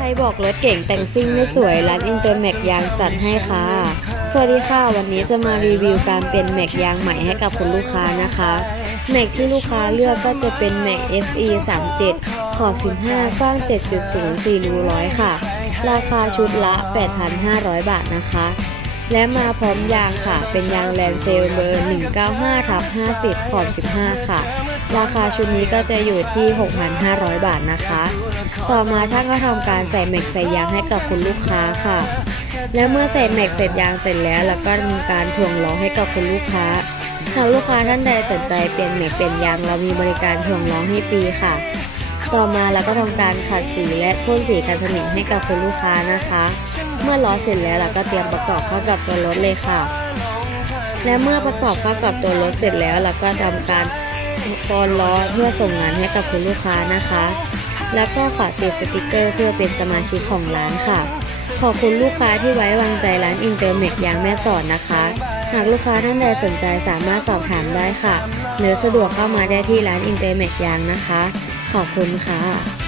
ใครบอกรถเก่งแต่งซิ่งไม่สวยร้านอินเตอร์แม็กยางจัดให้ค่ะ สวัสดีค่ะ วันนี้จะมารีวิวการเป็นแม็กยางใหม่ให้กับคุณลูกค้านะคะ แม็กที่ลูกค้าเลือกก็จะเป็นแม็ก SE 37ขอบ 15 กว้าง 7.0 4รูร้อยค่ะ ราคาชุดละ 8,500 บาทนะคะ และมาพร้อมยางค่ะ เป็นยางแลนเซลเบอร์ 195ทับ50 ขอบ 15 ค่ะ ราคาชุดนี้ก็จะอยู่ที่ 6,500 บาทนะคะ ต่อมาช่างก็ทำการใส่แม็กใส่ยางให้กับคุณลูกค้าค่ะ และเมื่อใส่แม็กเสร็จยางเสร็จแล้วแล้วก็มีการถ่วงล้อให้กับคุณลูกค้าหากลูกค้าท่านใดสนใจเปลี่ยนแม็กเปลี่ยนยางเรามีบริการถ่วงล้อให้ฟรีค่ะ ต่อมาเราก็ทำการขัดสีและพ่นสีกันสนิมให้กับคุณลูกค้านะคะ เมื่อล้อเสร็จแล้วเราก็เตรียมประกอบเข้ากับตัวรถเลยค่ะ และเมื่อประกอบเข้ากับตัวรถเสร็จแล้วเราก็ทำการ ฟอนล้อเพื่อส่งงานให้กับคุณลูกค้านะคะ แล้วก็ขอติดสติกเกอร์เพื่อเป็นสมาชิกของร้านค่ะ ขอบคุณลูกค้าที่ไว้วางใจร้านอินเตอร์เมกยางแม่สอนนะคะ หากลูกค้าท่านใดสนใจสามารถสอบถามได้ค่ะ หรือสะดวกเข้ามาได้ที่ร้านอินเตอร์เมกยางนะคะ ขอบคุณค่ะ